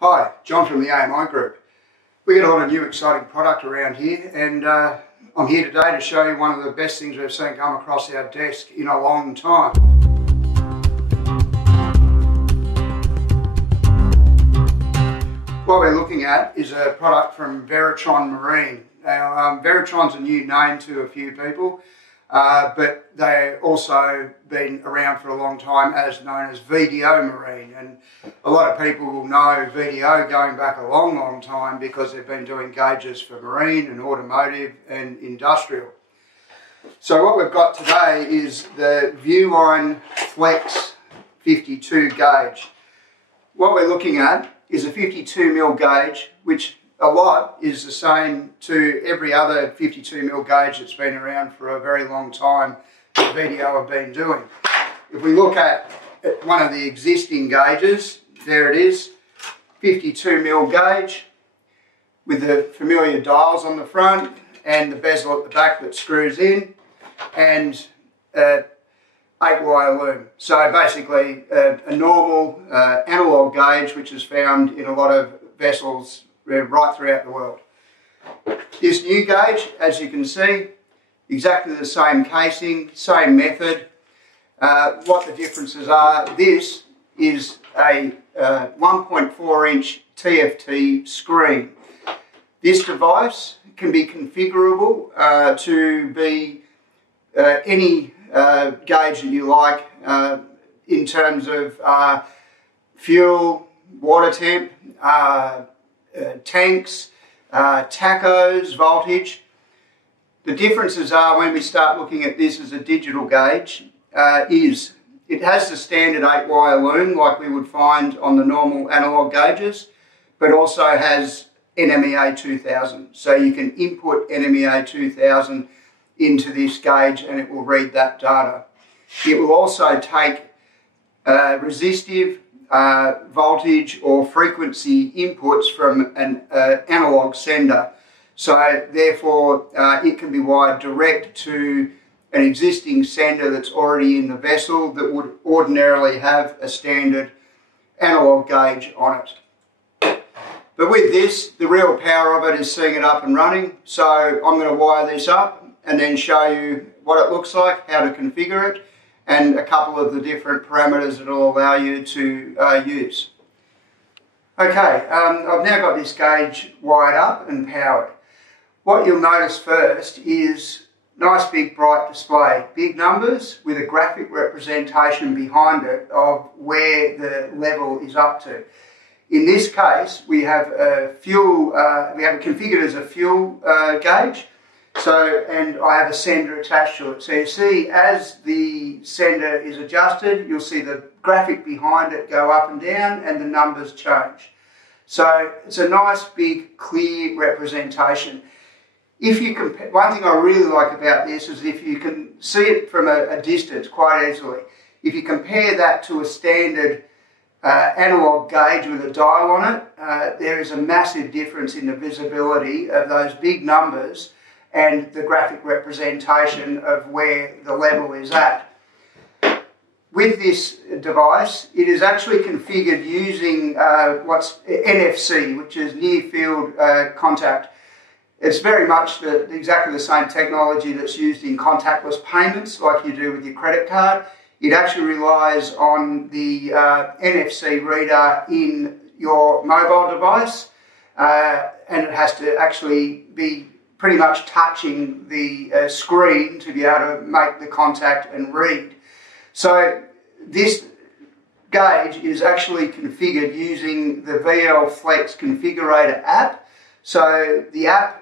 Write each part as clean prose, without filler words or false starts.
Hi, John from the AMI Group. We get a lot of new exciting product around here, and I'm here today to show you one of the best things we've seen come across our desk in a long time. What we're looking at is a product from Veratron Marine. Now, Veratron's a new name to a few people, but they've also been around for a long time as known as VDO Marine, and a lot of people will know VDO going back a long time because they've been doing gauges for marine and automotive and industrial. So what we've got today is the ViewLine Flex 52 gauge. What we're looking at is a 52mm gauge, which a lot is the same to every other 52mm gauge that's been around for a very long time that VDO have been doing. If we look at one of the existing gauges, there it is, 52mm gauge with the familiar dials on the front and the bezel at the back that screws in, and 8-wire loom. So basically a normal analogue gauge which is found in a lot of vessels right throughout the world. This new gauge, as you can see, exactly the same casing, same method. What the differences are, this is a 1.4-inch TFT screen. This device can be configurable to be any gauge that you like in terms of fuel, water temp, tanks, tachos, voltage. The differences are, when we start looking at this as a digital gauge, it has the standard 8-wire loom like we would find on the normal analogue gauges, but also has NMEA 2000. So you can input NMEA 2000 into this gauge and it will read that data. It will also take resistive, voltage or frequency inputs from an analogue sender. So therefore it can be wired direct to an existing sender that's already in the vessel that would ordinarily have a standard analogue gauge on it. But with this, the real power of it is seeing it up and running. So I'm going to wire this up and then show you what it looks like, how to configure it, and a couple of the different parameters that will allow you to use. Okay, I've now got this gauge wired up and powered. What you'll notice first is nice big bright display, big numbers with a graphic representation behind it of where the level is up to. In this case, we have a fuel, we have it configured as a fuel gauge. So, and I have a sender attached to it. So you see, as the sender is adjusted, you'll see the graphic behind it go up and down and the numbers change. So it's a nice, big, clear representation. If you compare, one thing I really like about this is if you can see it from a distance quite easily. If you compare that to a standard analogue gauge with a dial on it, there is a massive difference in the visibility of those big numbers and the graphic representation of where the level is at. With this device, it is actually configured using what's NFC, which is near field contact. It's very much exactly the same technology that's used in contactless payments like you do with your credit card. It actually relies on the NFC reader in your mobile device, and it has to actually be pretty much touching the screen to be able to make the contact and read. So this gauge is actually configured using the ViewLine Flex configurator app. So the app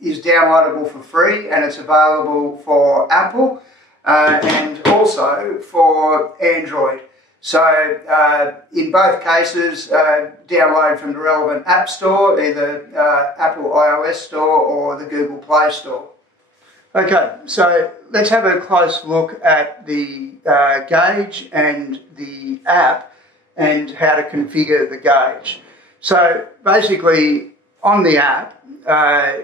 is downloadable for free and it's available for Apple and also for Android. So in both cases, download from the relevant app store, either Apple iOS store or the Google Play Store. Okay, so let's have a close look at the gauge and the app and how to configure the gauge. So basically on the app,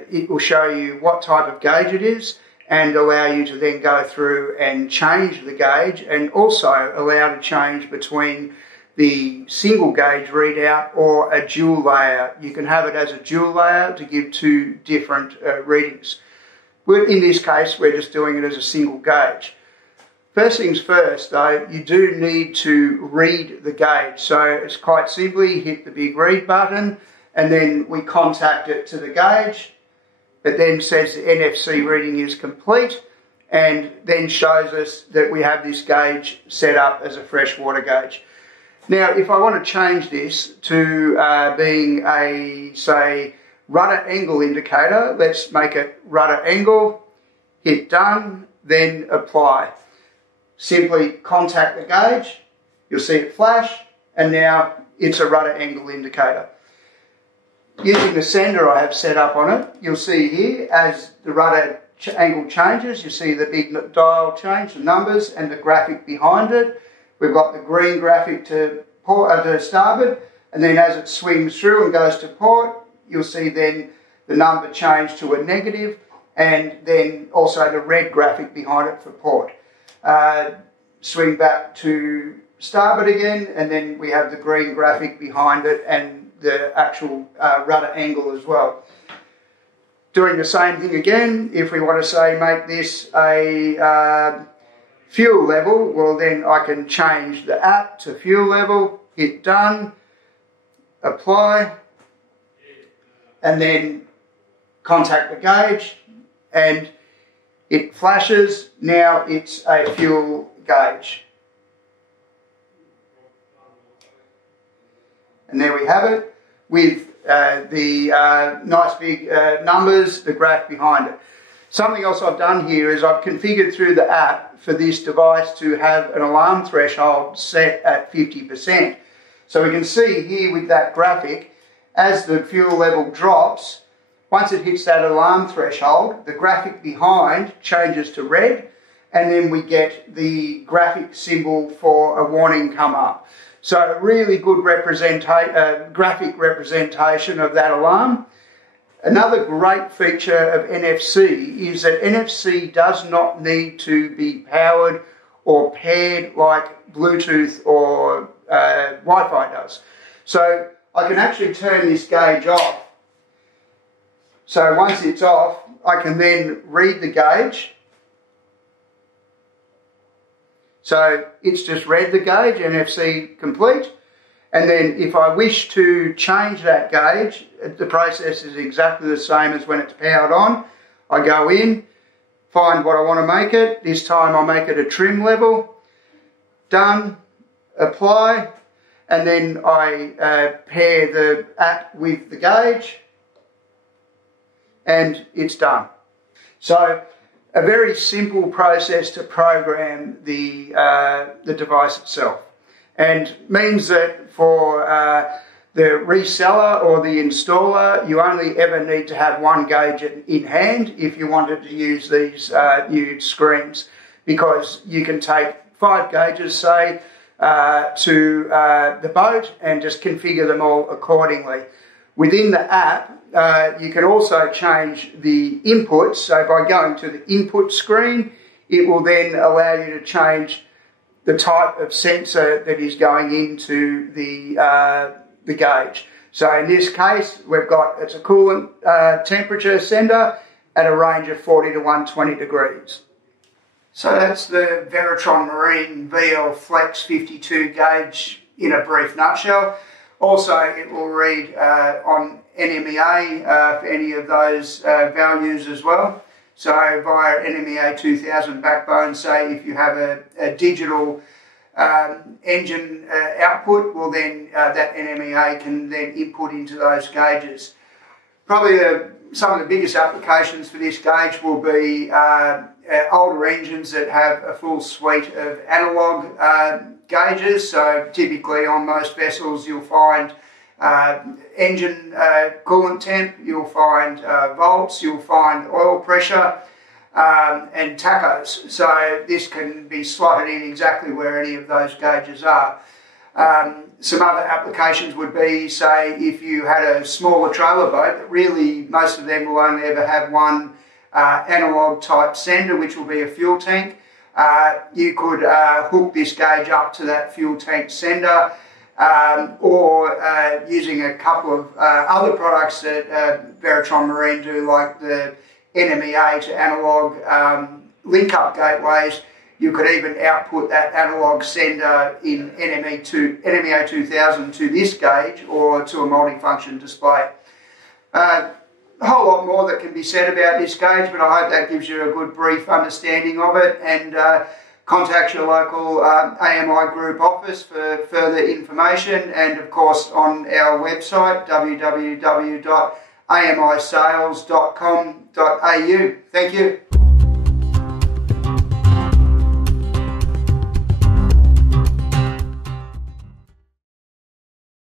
it will show you what type of gauge it is and allow you to then go through and change the gauge, and also allow to change between the single gauge readout or a dual layer. You can have it as a dual layer to give two different readings. In this case, we're just doing it as a single gauge. First things first, though, you do need to read the gauge. So it's quite simply hit the big read button, and then we contact it to the gauge. It then says the NFC reading is complete, and then shows us that we have this gauge set up as a freshwater gauge. Now, if I want to change this to being a, say, rudder angle indicator, let's make it rudder angle, hit done, then apply. Simply contact the gauge, you'll see it flash, and now it's a rudder angle indicator. Using the sender I have set up on it, you'll see here as the rudder angle changes, you see the big dial change, the numbers and the graphic behind it. We've got the green graphic to starboard, and then as it swings through and goes to port, you'll see then the number change to a negative, and then also the red graphic behind it for port. Swing back to starboard again, and then we have the green graphic behind it and the actual rudder angle as well. Doing the same thing again, if we want to say make this a fuel level, well then I can change the app to fuel level, hit done, apply, and then contact the gauge, and it flashes. Now it's a fuel gauge. And there we have it with the nice big numbers, the graph behind it. Something else I've done here is I've configured through the app for this device to have an alarm threshold set at 50%. So we can see here with that graphic, as the fuel level drops, once it hits that alarm threshold, the graphic behind changes to red, and then we get the graphic symbol for a warning come up. So really good graphic representation of that alarm. Another great feature of NFC is that NFC does not need to be powered or paired like Bluetooth or Wi-Fi does. So I can actually turn this gauge off. So once it's off, I can then read the gauge. So it's just read the gauge, NFC complete. And then if I wish to change that gauge, the process is exactly the same as when it's powered on. I go in, find what I want to make it. This time I'll make it a trim level. Done, apply, and then I pair the app with the gauge, and it's done. So a very simple process to program the device itself, and means that for the reseller or the installer, you only ever need to have one gauge in hand if you wanted to use these new screens, because you can take 5 gauges, say, to the boat and just configure them all accordingly. Within the app, you can also change the inputs. So by going to the input screen, it will then allow you to change the type of sensor that is going into the gauge. So in this case, it's a coolant temperature sender at a range of 40 to 120 degrees. So that's the Veratron Marine VL Flex 52 gauge in a brief nutshell. Also, it will read on NMEA for any of those values as well. So via NMEA 2000 backbone, say if you have a digital engine output, well then that NMEA can then input into those gauges. Probably some of the biggest applications for this gauge will be older engines that have a full suite of analogue gauges. So typically on most vessels you'll find engine coolant temp, you'll find volts, you'll find oil pressure, and tachos. So this can be slotted in exactly where any of those gauges are. Some other applications would be, say, if you had a smaller trailer boat, really most of them will only ever have one analogue type sender, which will be a fuel tank. You could hook this gauge up to that fuel tank sender, or using a couple of other products that Veratron Marine do, like the NMEA to analogue link-up gateways. You could even output that analogue sender in NMEA 2000 to this gauge or to a multifunction display. A whole lot more that can be said about this gauge, but I hope that gives you a good brief understanding of it, and contact your local AMI group office for further information, and of course on our website www.amisales.com.au. Thank you.